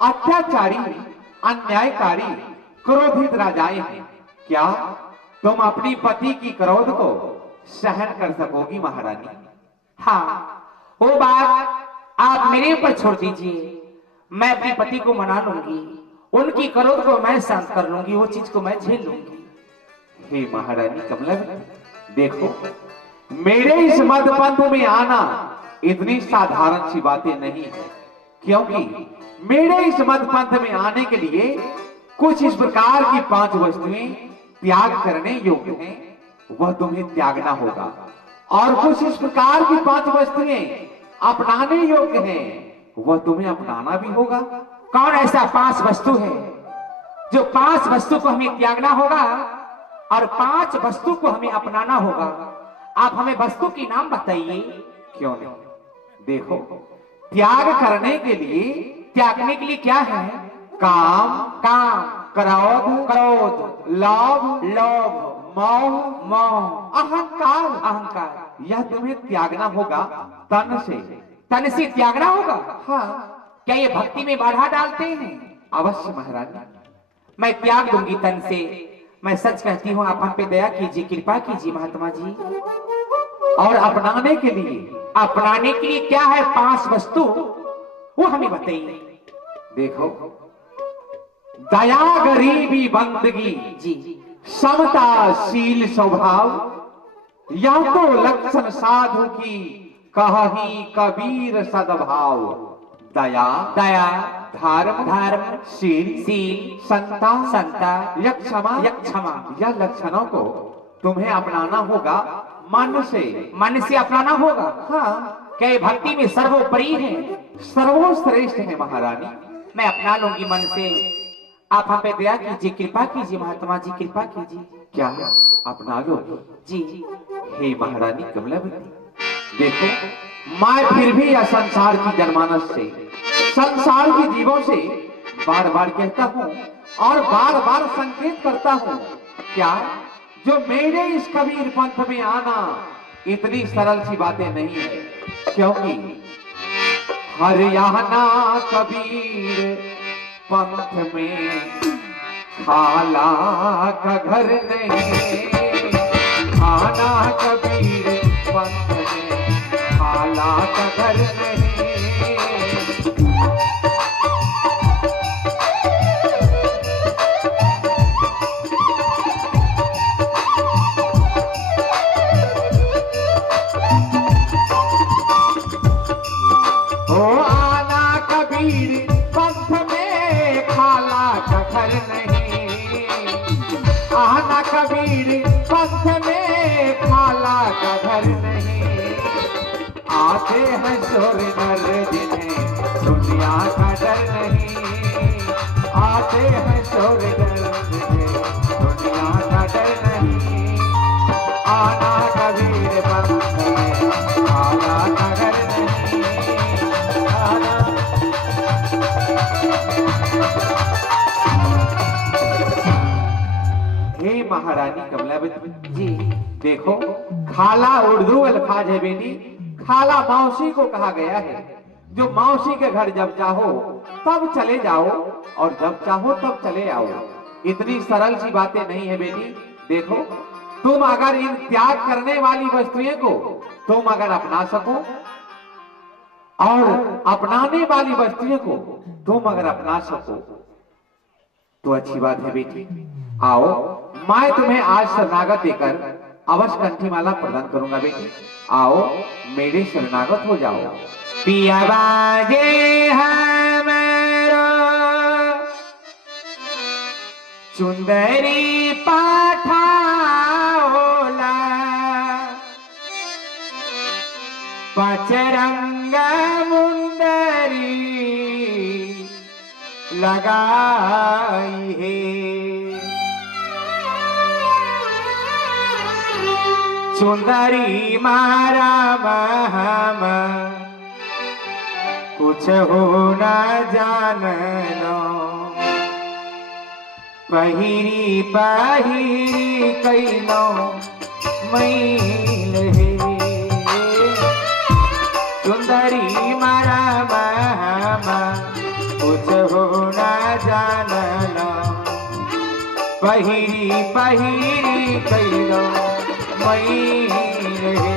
अत्याचारी, अन्यायकारी, क्रोधित राजाएं हैं। क्या तुम अपनी पति की क्रोध को सहन कर सकोगी महारानी? हाँ, वो बात आप मेरे ऊपर छोड़ दीजिए। मैं अपने पति को मना लूंगी, उनकी क्रोध को मैं शांत कर लूंगी, वो चीज को मैं झेल लूंगी। हे महारानी कमलावती, देखो मेरे इस मधुपंथ में आना इतनी साधारण सी बातें नहीं है, क्योंकि मेरे इस मधुपंथ में आने के लिए कुछ इस प्रकार की 5 वस्तुएं त्याग करने योग्य हैं, वह तुम्हें त्यागना होगा। और कुछ इस प्रकार की 5 वस्तुएं अपनाने योग्य हैं, वह तुम्हें अपनाना भी होगा। कौन ऐसा 5 वस्तु है जो 5 वस्तु को हमें त्यागना होगा और 5 वस्तु को हमें अपनाना होगा? आप हमें वस्तु की नाम बताइए। क्यों नहीं, देखो त्याग करने के लिए, त्यागने के लिए क्या है? काम, काम, क्रोध, क्रोध, लोभ, लोभ, मोह, मोह, अहंकार, अहंकार, यह तुम्हें त्यागना होगा तन से। तन से त्यागना होगा? हाँ, क्या ये भक्ति में बाधा डालते हैं? अवश्य महारानी, मैं त्याग दूंगी तन से। मैं सच कहती हूँ, आप हम पे दया कीजिए, कृपा कीजिए महात्मा जी। और अपनाने के लिए, अपनाने के लिए क्या है 5 वस्तु, वो हमें बताइए। देखो दया, गरीबी, बंदगी, जी, समता, शील, स्वभाव, यह तो लक्षण साधु की कही कबीर सद्भाव। दया, दया, धर्म, धर्म, शील, शील, संता, संता, यक्षमा, यक्षमा, यह लक्षणों को तुम्हें अपनाना होगा मन से। मन से अपनाना होगा? हाँ, क्या ये भक्ति में सर्वोपरि है? सर्वश्रेष्ठ है महारानी। मैं अपना लूंगी मन से। आप हम पे दया कीजिए, कृपा कीजिए महात्मा जी, कृपा कीजिए। क्या अपना लो? जी, हे महारानी कमलावती, देखो मैं फिर भी यह संसार की जनमानस से, संसार के जीवों से बार बार कहता हूँ और बार बार संकेत करता हूँ, क्या जो मेरे इस कबीर पंथ में आना इतनी सरल सी बातें नहीं है, क्योंकि हरियाणा कबीर पंथ में खाला का घर नहीं, खाना कबीर पंथ में खाला का घर नहीं। ओ आना कबीर पंथ में खाला का घर नहीं, आना कबीर पंथ में खाला का घर नहीं। आते हैं शोर नर जिन्हें दुनिया का डर नहीं, आते हैं शोर नर जिन्हें दुनिया का डर नहीं। आना कबीर पंथ में खाला का घर नहीं, आना। हे महारानी कमलावती जी, देखो खाला उर्दू अल्फाज है बेटी, खाला मौसी को कहा गया है। जो मौसी के घर जब चाहो तब चले जाओ और जब चाहो तब चले आओ। इतनी सरल सी बातें नहीं है बेटी। देखो तुम अगर इन त्याग करने वाली वस्तुएं को तुम अगर अपना सको और अपनाने वाली वस्तुएं को तुम अगर अपना सको तो अच्छी बात है बेटी। आओ मैं तुम्हें आज शरणागत देकर अवश्य कंठी माला प्रदान करूंगा बेटी। आओ मेरे शरणागत हो जाओ। पिया बाजे हमारो सुंदरी पाठा होला, पचरंग मुंदरी लगाई है। सुंदरी मारा महम कुछ हो न जान लो, पहिरी पहिरी कैलो मैल है। सुंदरी मारा महम कुछ हो बहिरी बहिरी कैलो मई रहे।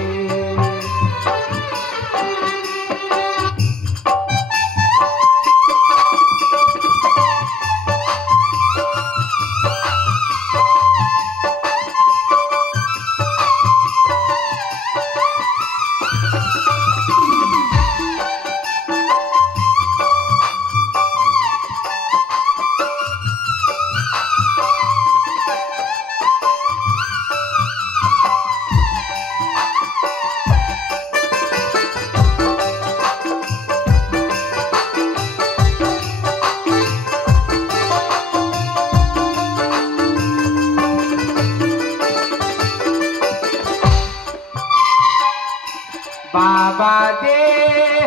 बाबा दे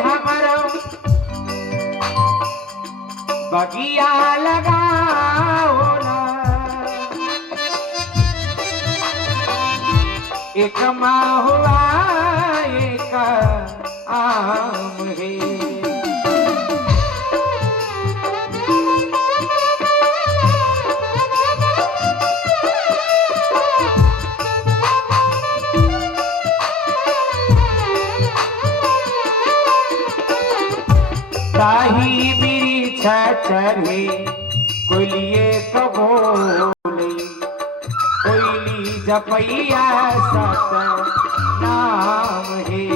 हमारो बगिया लगाओ ना, एक महुआ एक आम है। ताही बिरी चढ़े कोलिए कबोले, कोयली जपैया सत नाम है।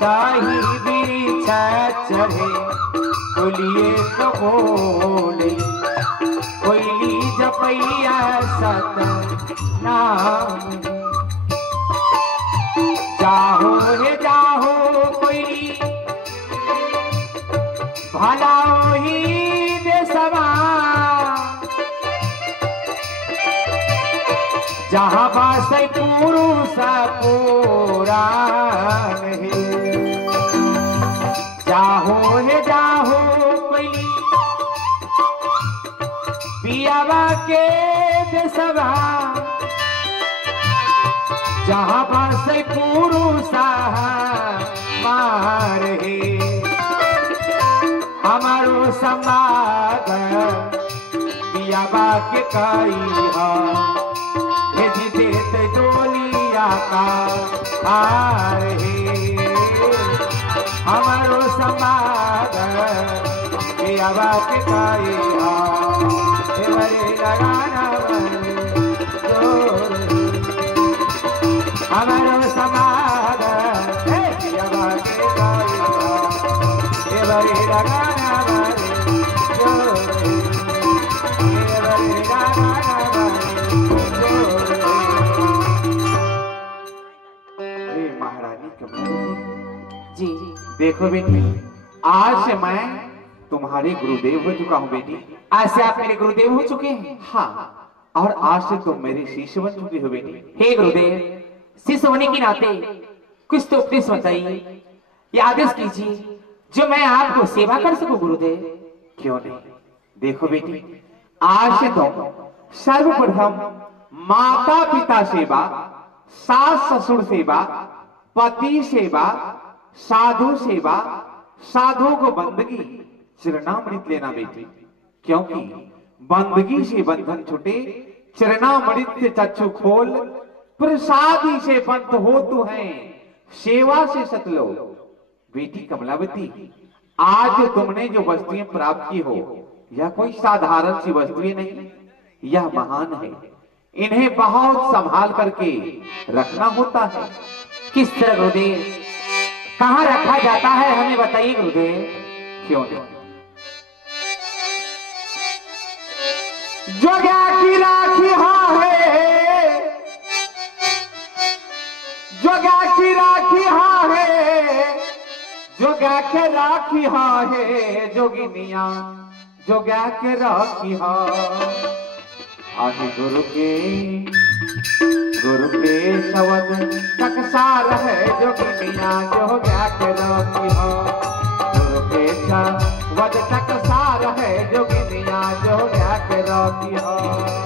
ताही बिरी चढ़े कोलिए कबोले, कोयली जपैया सत नाम है। जाहो रे जाहो कोयली भला ही देशवा, जहाँ बासै पुरुष पुराण है। जाहो हे जाहो कोयली पियावा के देशवा, जहाँ बासै पुरुष मार है। हमारो समाग पियाबा के कईहा, भेज देते डोलिया का हार है। हमारो समाग पियाबा के कईहा, देवरे लगाना हमारो समाग पियाबा के कईहा, देवरे लगाना जी। देखो बेटी, आज से मैं तुम्हारे गुरुदेव हो चुका हूँ बेटी। आज से आप मेरे गुरुदेव हो चुके हैं? हाँ, और आज से तुम मेरे शिष्य बन चुके हो बेटी। हे गुरुदेव, शिष्य होने के नाते कुछ तो उपदेश बताइए, या आदेश कीजिए जो मैं आपको सेवा कर सकूं गुरुदेव। क्यों नहीं, देखो बेटी, आज से तुम सर्वप्रथम माता पिता सेवा, सास ससुर सेवा, पति सेवा, साधु सेवा, साधु को बंदगी, चरणामृत लेना बेटी। क्योंकि बंदगी से बंधन छुटे, चरणामृत से चक्षु खोल, प्रसादी से बंध हो तू है, सेवा से सतलो। बेटी कमलावती, आज तुमने जो वस्तुएं प्राप्त की हो, यह कोई साधारण सी वस्तुएं नहीं, यह महान है। इन्हें बहुत संभाल करके रखना होता है। किस तरह गुरुदेव, कहाँ रखा जाता है हमें बताइए गुरुदेव। क्यों नहीं, जोगा की राखी हाँ है, जोगा की राखी हाँ है, जोगा के राखी हाँ है, जोगिनिया जोगा के राखी हाँ। आगे गुरु के शब्द टकसार है, जोगिनिया जोगा के राखी हाँ। गुरु के शब्द टकसार है, जोगिनिया जोगा के राखी हाँ।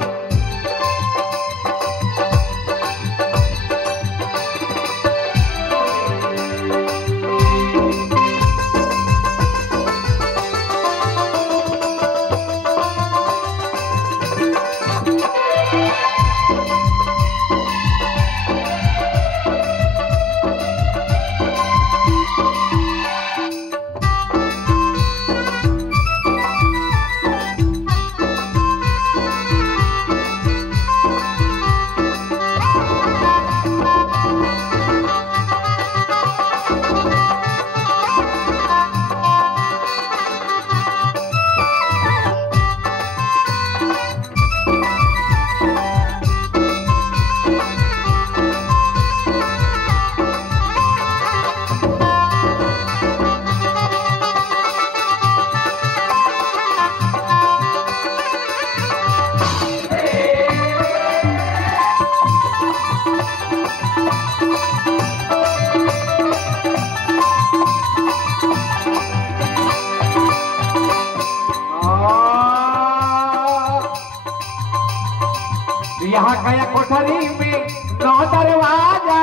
यहाँ गया कोठरी में 9 दरवाजा,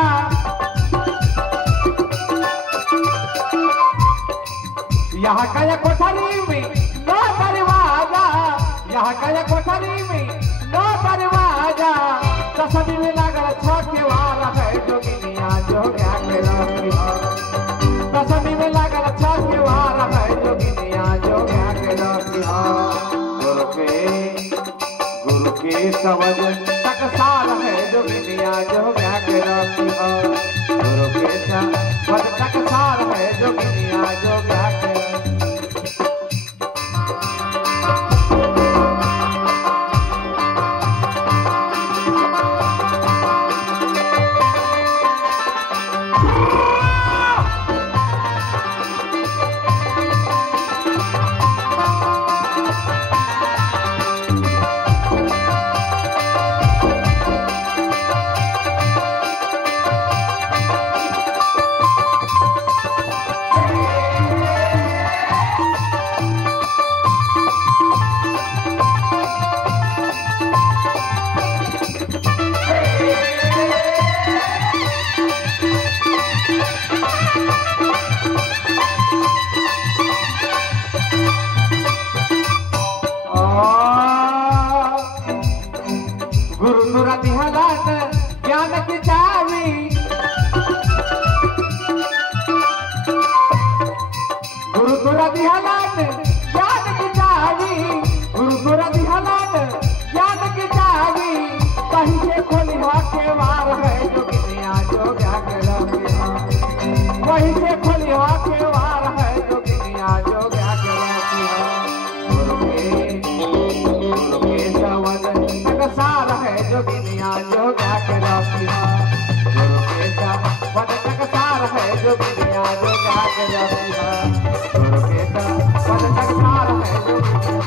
यहाँ गया कोठरी में 9 दरवाजा, यहाँ गया कोठरी में 9 दरवाजा। दशमी में लागल छठ वाला है जोगिनिया जोगा के रखिया, दशमी में लागल छठ वाला है जोगिनिया जोगा के रखिया। गुरु के समझ टकसाल है जोगिनिया जोगा के रखिया, गुरु के समझ टकसाल है जोगिनिया जोगा के रखिया। गुरु तुरा दिहलान ज्ञान की चावी, गुरु तुरा दिहलान ज्ञान की चावी, गुरु तुरा दिहलान ज्ञान की चावी। कहीं से खोली के वार है जोगिनिया जोगा के रखिया, वहीं से खोली के वार है जोगिनिया जोगा के रखिया। गुरु के सवद टकसाल है जोगिनिया जोगा के रखिया, गुरु के सवद टकसाल है जोगिनिया जोगा के रखिया, गुरु के सवद टकसाल है जोगिनिया।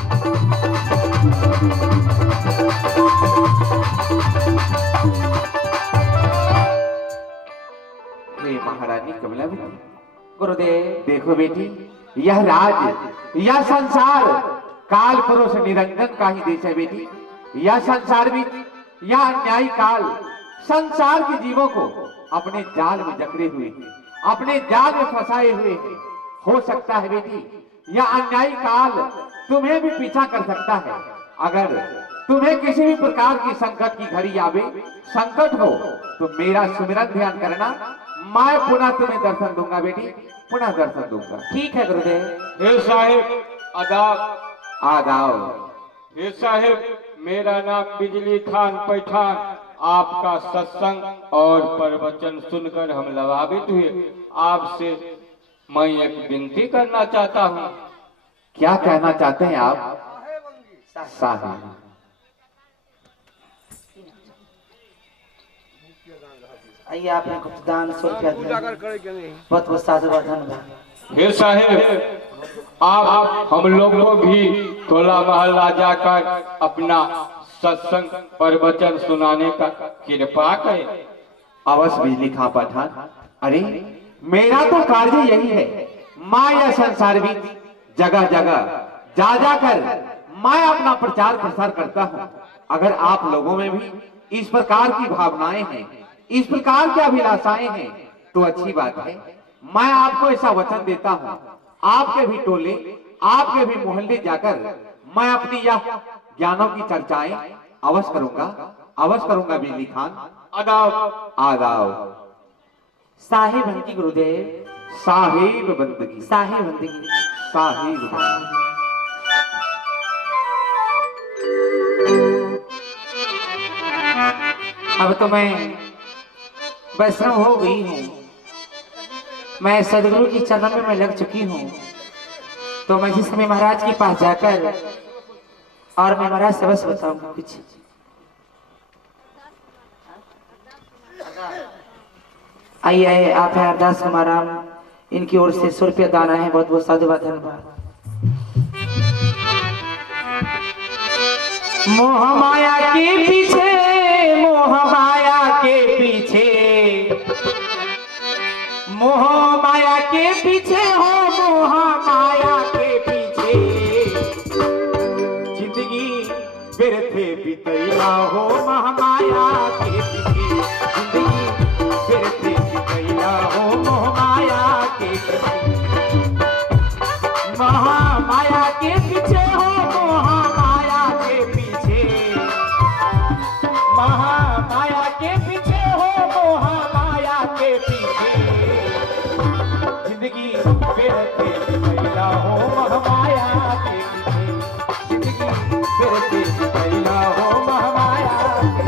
महारानी कमलावती, गुरुदेव देखो बेटी, यह राज, यह संसार काल पुरुष निरंजन का ही देश है बेटी। यह संसार भी, यह अन्यायी काल संसार के जीवों को अपने जाल में जकड़े हुए, अपने जाल में फंसाए हुए हैं। हो सकता है बेटी यह अन्यायी काल तुम्हें भी पीछा कर सकता है। अगर तुम्हें किसी भी प्रकार की संकट की घड़ी आवे, संकट हो, तो मेरा सुमिरन ध्यान करना, मैं पुनः तुम्हें दर्शन दूंगा बेटी, पुनः दर्शन दूंगा। ठीक है गुरुदेव। हे साहिब आदाब। आदाब। हे साहिब, मेरा नाम बिजली खान पैठान। आपका सत्संग और प्रवचन सुनकर हम लाभान्वित हुए। आपसे मैं एक विनती करना चाहता हूँ। क्या कहना चाहते हैं आप? साहिब, आइए आपने गुप्तदान 100 रुपया बहुत बहुत साधुवाद धन्यवाद। हे साहिब, आप हम लोग को भी टोला मोहल्ला जाकर अपना सत्संग प्रवचन सुनाने का कृपा करें। अवश्य बिजली खां पठान। अरे मेरा तो कार्य यही है, मैं यह संसार भी जगह जगह जा जाकर मैं अपना प्रचार प्रसार करता हूँ। अगर आप लोगों में भी इस प्रकार की भावनाएं हैं, इस प्रकार की अभिलाषाएं हैं, तो अच्छी बात है। मैं आपको ऐसा वचन देता हूँ, आपके भी टोले, आपके भी मोहल्ले जाकर मैं अपनी यह ज्ञानों की चर्चाएं अवश्य करूंगा बिजली खान। आदाब। आदाब। साहिब बंदगी गुरुदेव, साहिब बंदगी, साहिब बंदगी, साहिब बंदगी। अब तो मैं वैष्णव हो गई हूँ, मैं सदगुरु की चरण में मैं लग चुकी हूँ। तो मैं जिस समय महाराज के पास जाकर और मैं महाराज से बस बताऊंगा कुछ। आइए आइए, आप है अरदास कुमार राम, इनकी ओर से 100 रुपया दान आए हैं, बहुत बहुत साधुवाद धन्यवाद। मोह माया के पीछे, मोह माया के पीछे, मोह माया के पीछे हो, मोह माया के पीछे जिंदगी फिर थे बितैला हो महामाया के पीछे, जिंदगी फिर थे बितैला हो महामाया के पीछे, महामाया के पीछे हो, महामाया के पीछे, महामाया के पीछे हो, महामाया के पीछे, जिंदगी फिर थे बितैला हो महामाया के पीछे, जिंदगी फिर थे बितैला हो महामाया के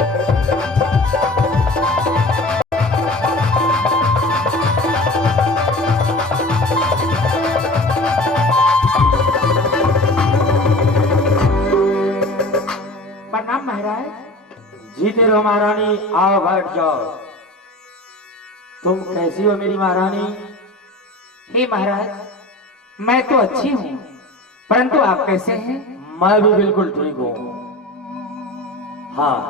प्रणाम महाराज। जीते रहो महारानी, आओ बैठ जाओ। तुम कैसी हो मेरी महारानी? हे महाराज, मैं तो अच्छी हूँ, परंतु आप कैसे हैं? मैं भी बिल्कुल ठीक हूँ। हाँ,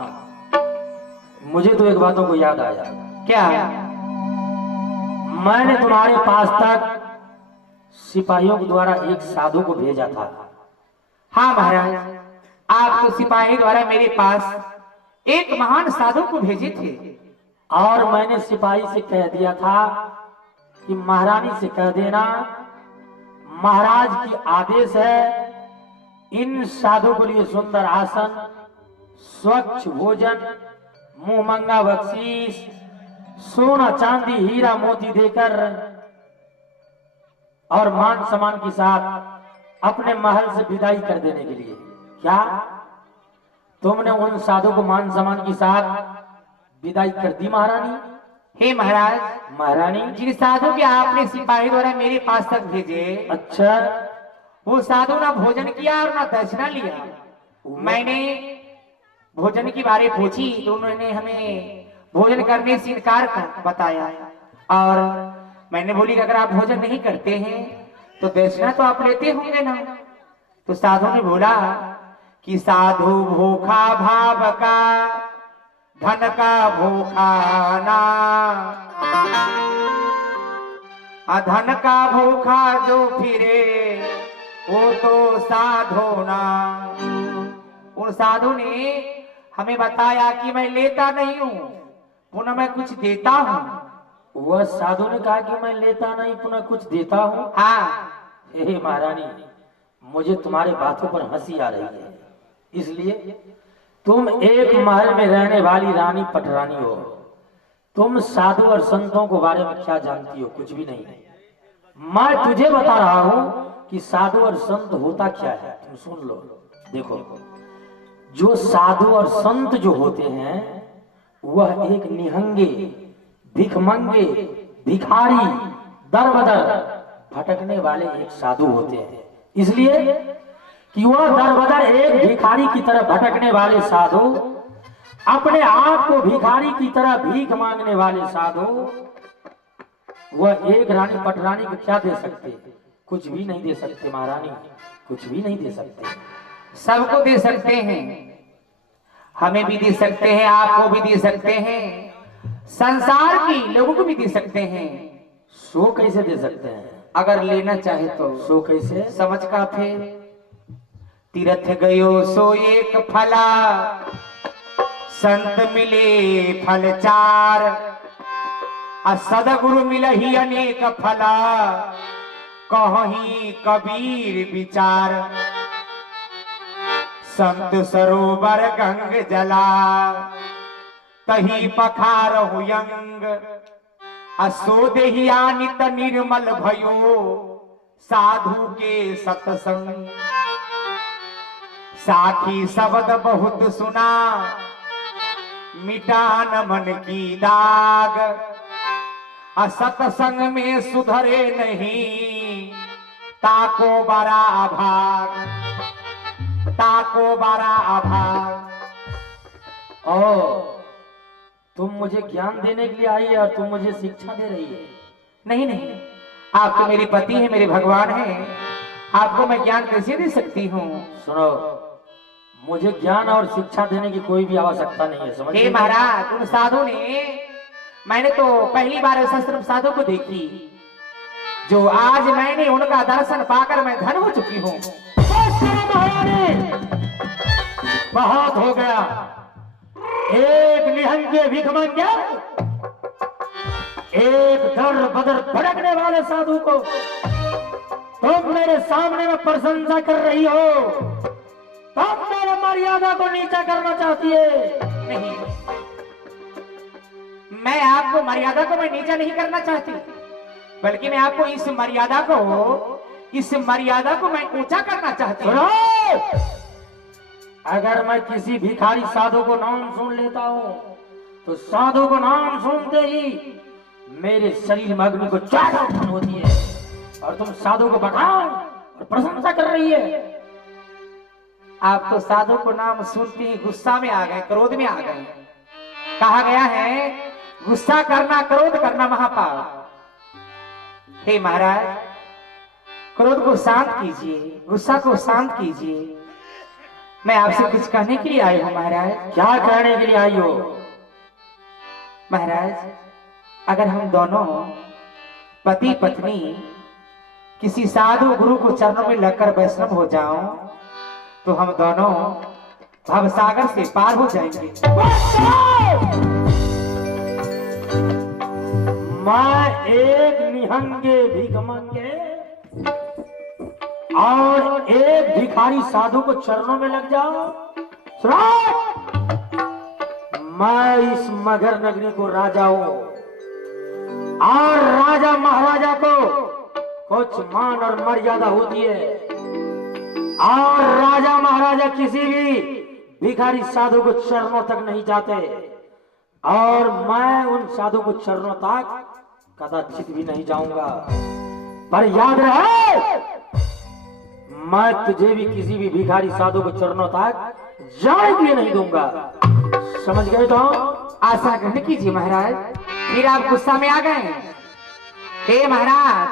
मुझे तो एक बातों को याद आया। क्या? मैंने तुम्हारे पास तक सिपाहियों के द्वारा एक साधु को भेजा था। हाँ महाराज, आप तो सिपाही द्वारा मेरे पास एक महान साधु को भेजे थे, और मैंने सिपाही से कह दिया था कि महारानी से कह देना, महाराज की आदेश है, इन साधु के लिए सुंदर आसन, स्वच्छ भोजन, मुंहमंगा बख्शीश, सोना चांदी हीरा मोती देकर और मान सम्मान के साथ अपने महल से विदाई कर देने के लिए। क्या तुमने उन साधु को मान सम्मान के साथ विदाई कर दी महारानी? हे महाराज, महारानी, जिन साधु के आपने सिपाही द्वारा मेरे पास तक भेजे, अच्छा, वो साधु ना भोजन किया और ना दक्षिणा लिया। मैंने भोजन की बारे पूछी तो उन्होंने हमें भोजन करने से इनकार बताया, और मैंने बोली कि अगर आप भोजन नहीं करते हैं तो दक्षिणा तो आप लेते होंगे ना। तो साधु ने बोला कि साधु भूखा भाव का, धन का भूखा ना, धन का भूखा जो फिरे वो तो साधु ना। उन साधु ने हमें बताया कि मैं लेता नहीं हूँ, पुनः मैं कुछ देता हूँ। वह साधु ने कहा कि मैं लेता नहीं, पुनः कुछ देता हूँ। हाँ। हे महारानी, मुझे तुम्हारी बातों पर हंसी आ रही है, इसलिए तुम एक महल में रहने वाली रानी पटरानी हो। तुम साधु और संतों के बारे में क्या जानती हो? कुछ भी नहीं। मैं तुझे बता रहा हूँ कि साधु और संत होता क्या है, तुम सुन लो। देखो, जो साधु और संत जो होते हैं वह एक निहंगे, भिखमंगे, भिखारी, दर बदर भटकने वाले एक साधु होते हैं। इसलिए कि वह दर बदर एक भिखारी की तरह भटकने वाले साधु, अपने आप को भिखारी की तरह भीख मांगने वाले साधु, वह एक रानी पटरानी को क्या दे सकते? कुछ भी नहीं दे सकते महारानी, कुछ भी नहीं दे सकते। सबको दे सकते हैं, हमें भी दे सकते हैं, आपको भी दे सकते हैं, संसार की लोगों को भी दे सकते हैं। सो कैसे दे सकते हैं? अगर लेना चाहे तो। सो कैसे? समझ का थे। तीर्थ गयो सो एक फला, संत मिले फल चार, सदगुरु मिलहि अनेक फला, कहीं कबीर विचार, संत सरोवर गंग जला, तही पखारहु यंग, असोदेहियानित निर्मल भयो, साधु के सत्संग, साखी शब्द बहुत सुना, मिटान मन की दाग, असत्संग में सुधरे नहीं, ताको बड़ा अभाग, ताको बड़ा अभाग। ओ, तुम मुझे ज्ञान देने के लिए आई है और तुम मुझे शिक्षा दे रही है? नहीं नहीं, आप तो मेरे पति हैं, मेरे भगवान हैं, आपको मैं ज्ञान कैसे दे सकती हूँ? सुनो, मुझे ज्ञान और शिक्षा देने की कोई भी आवश्यकता नहीं है, समझ? हे महाराज, उन साधु ने, मैंने तो पहली बार उस साधु को देखी, जो आज मैंने उनका दर्शन पाकर मैं धन हो चुकी हूँ। बहुत हो गया। एक निहंगे भिखमंगे, एक दर बदर भड़कने वाले साधु को तुम मेरे सामने में प्रशंसा कर रही हो, तुम मेरे मर्यादा को नीचा करना चाहती है। नहीं, मैं आपको मर्यादा को मैं नीचा नहीं करना चाहती, बल्कि मैं आपको इस मर्यादा को मैं ऊंचा करना चाहती हूँ। अगर मैं किसी भिखारी साधु को नाम सुन लेता हूँ तो साधु को नाम सुनते ही मेरे शरीर में अग्नि को चाट उत्पन्न होती है, और तुम साधु को बखान और प्रशंसा कर रही है। आप तो साधु को नाम सुनते ही गुस्सा में आ गए, क्रोध में आ गए। कहा गया है गुस्सा करना, क्रोध करना महापाप। हे महाराज, क्रोध को शांत कीजिए, गुस्सा को शांत कीजिए। मैं आपसे कुछ कहने के लिए आई हूँ महाराज। क्या कहने के लिए आई हो? महाराज, अगर हम दोनों पति पत्नी किसी साधु गुरु को चरणों में लगकर वैष्णव हो जाऊं तो हम दोनों भवसागर से पार हो जाएंगे। मैं एक निहंगे भिखमंगे और एक भिखारी साधु को चरणों में लग जाऊं? मैं इस मगर नगरी को राजा हूं, और राजा महाराजा को कुछ मान और मर्यादा होती है, और राजा महाराजा किसी भी भिखारी साधु को चरणों तक नहीं जाते, और मैं उन साधु को चरणों तक कदाचित भी नहीं जाऊंगा। पर याद रहे, मैं तुझे भी किसी भी भिखारी साधु को चरणों तक जाने के लिए नहीं दूंगा। समझ गए? तो आशा ग्रहण कीजिए महाराज। फिर आप गुस्सा में आ गए। हे महाराज,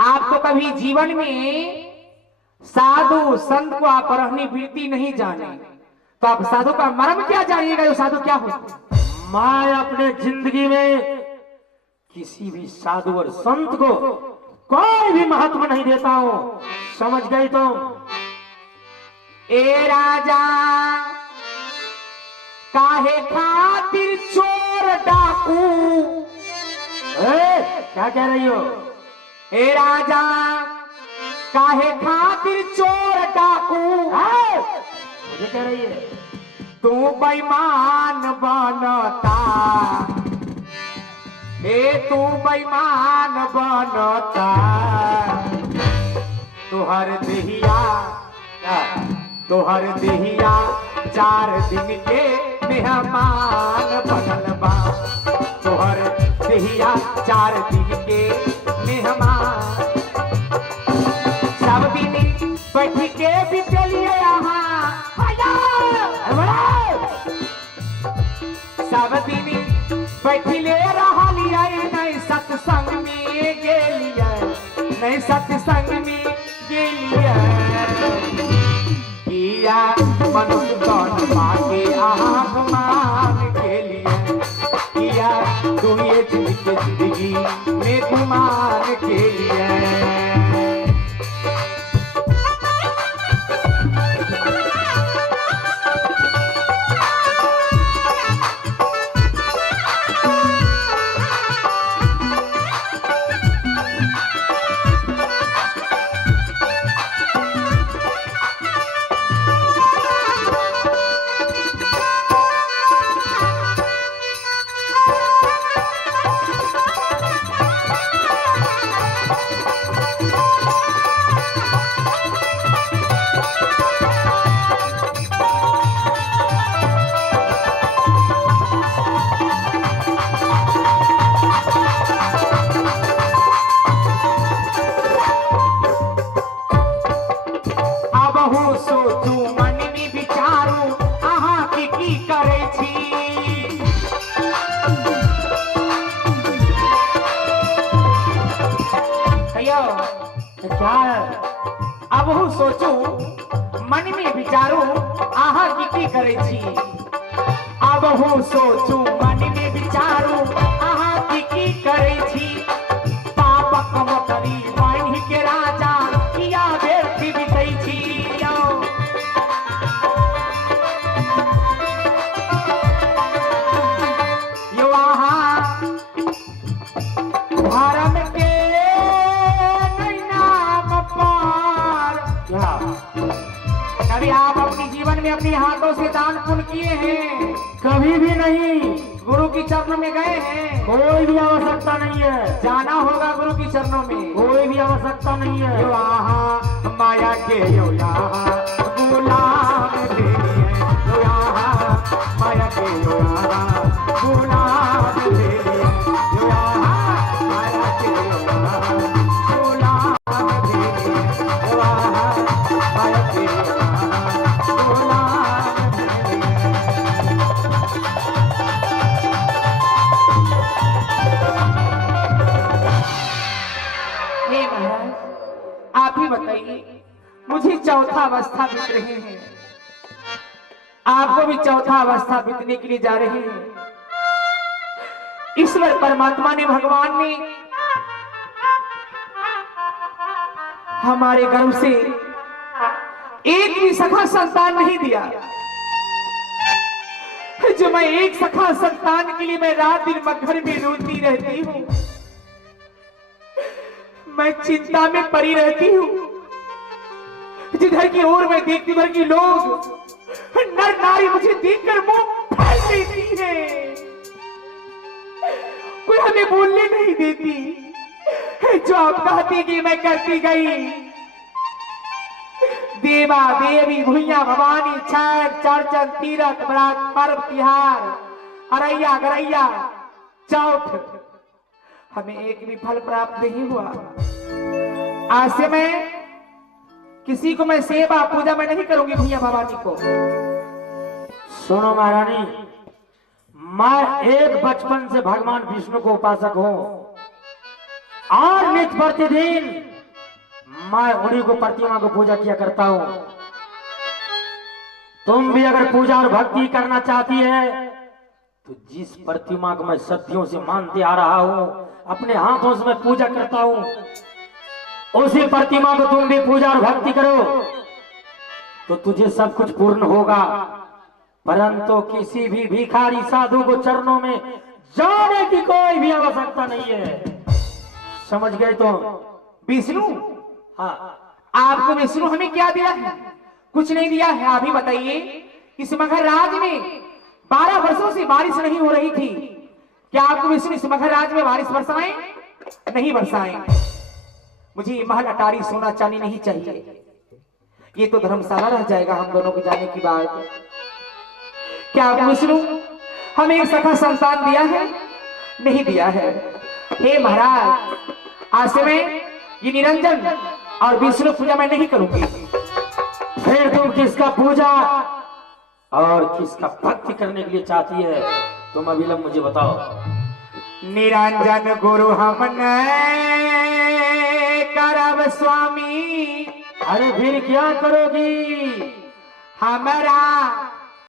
आप तो कभी जीवन में साधु संत को आप रहनी वृत्ति नहीं जाने, तो आप साधु का मर्म क्या जानिएगा? जो साधु क्या होता? मैं अपने जिंदगी में किसी भी साधु और संत को कोई भी महत्व नहीं देता हूं। समझ गई तुम? ए राजा, काहे खातिर चोर डाकू? क्या कह रही हो? ए राजा, काहे खातिर चोर डाकू? मुझे कह रही है तू बेईमान बनता, तू बेईमान बनता, तुहर देहिया 4 दिन के मेहमान बनल बा, तुहर देहिया 4 दिन के मेहमान। सब दिन बैठ के बिचलिए यहाँ, सब दिन बैठले रहलिए, नहीं सत्संग में गेलिए, नहीं सत्संग में गेलिए। किया मनुष्य तन पाके आँख मान के लिए, किया दुनिया जिंदगी में गुमान के लिए। अब हूँ सोचू मन में विचारू आहा की करे छी। अब हूँ सोचू मन में विचारू आहा की करे छी। पाप कम करी वाणी के राजा किया व्यर्थ बितई छी। क्या? कभी आप अपनी जीवन में अपने हाथों से दान पुण्य किए हैं? कभी भी नहीं। गुरु की चरणों में गए हैं? कोई भी आवश्यकता नहीं है। जाना होगा गुरु की चरणों में। कोई भी आवश्यकता नहीं है। यो यहाँ माया के यो यहाँ गुलाम दे दिए, यो यहाँ माया के यो यहाँ गुलाम दे दिए, यो यहाँ माया के यो यहाँ गुलाम दे दिए, यो यहाँ माया के यो यहाँ गुलाम दे दिए। हे महाराज, आप ही बताइए, मुझे चौथा अवस्था बीत रहे हैं, आपको भी चौथा अवस्था बीतने के लिए जा रहे हैं। ईश्वर परमात्मा ने, भगवान ने हमारे गर्भ से एक भी सखा संतान नहीं दिया। जो मैं एक सखा संतान के लिए मैं रात दिन घर में रोती रहती हूँ, मैं चिंता में पड़ी रहती हूँ। जिधर की ओर मैं देखती उधर की लोग नर नारी मुझे देखकर मुंह फैल देती है, कोई हमें बोलने नहीं देती। जो आप कहती कि मैं करती गई, देवा देवी भुइया भवानी छठ चर्चन तीरथ बरात पर्व तिहार अरैया गरैया चौथ, हमें एक भी फल प्राप्त नहीं हुआ। आज से मैं किसी को मैं सेवा पूजा में नहीं करूंगी भैया भवानी को। सुनो महारानी, मैं एक बचपन से भगवान विष्णु को उपासक हूँ और नित्य प्रतिदिन मैं उन्हीं को प्रतिमा को पूजा किया करता हूँ। तुम भी अगर पूजा और भक्ति करना चाहती है तो जिस प्रतिमा को मैं सदियों से मानते आ रहा हूँ, अपने हाथों से मैं पूजा करता हूँ, उसी प्रतिमा को तुम भी पूजा और भक्ति करो तो तुझे सब कुछ पूर्ण होगा। परंतु किसी भी भिखारी साधु को चरणों में जाने की कोई भी आवश्यकता नहीं है। समझ गए तो? विष्णु, हाँ, आपको विष्णु हमें क्या दिया है? कुछ नहीं दिया है। आप ही बताइए, इस मगध राज में 12 वर्षों से बारिश नहीं हो रही थी, क्या आपको विष्णु इस मगध राज में बारिश बरसाएं? नहीं बरसाएं। मुझे ये महल अटारी सोना चांदी नहीं चाहिए, ये तो धर्मशाला रह जाएगा हम दोनों को जाने की बात। क्या आप विष्णु हमें एक सखा संतान दिया है? नहीं दिया है। हे महाराज, आज से मैं ये निरंजन और विष्णु पूजा मैं नहीं करूंगी। फिर तुम किसका पूजा और किसका भक्ति करने के लिए चाहती है? तुम अविलंब मुझे बताओ। निरंजन गुरु हमने करब स्वामी। अरे फिर क्या करोगी? हमारा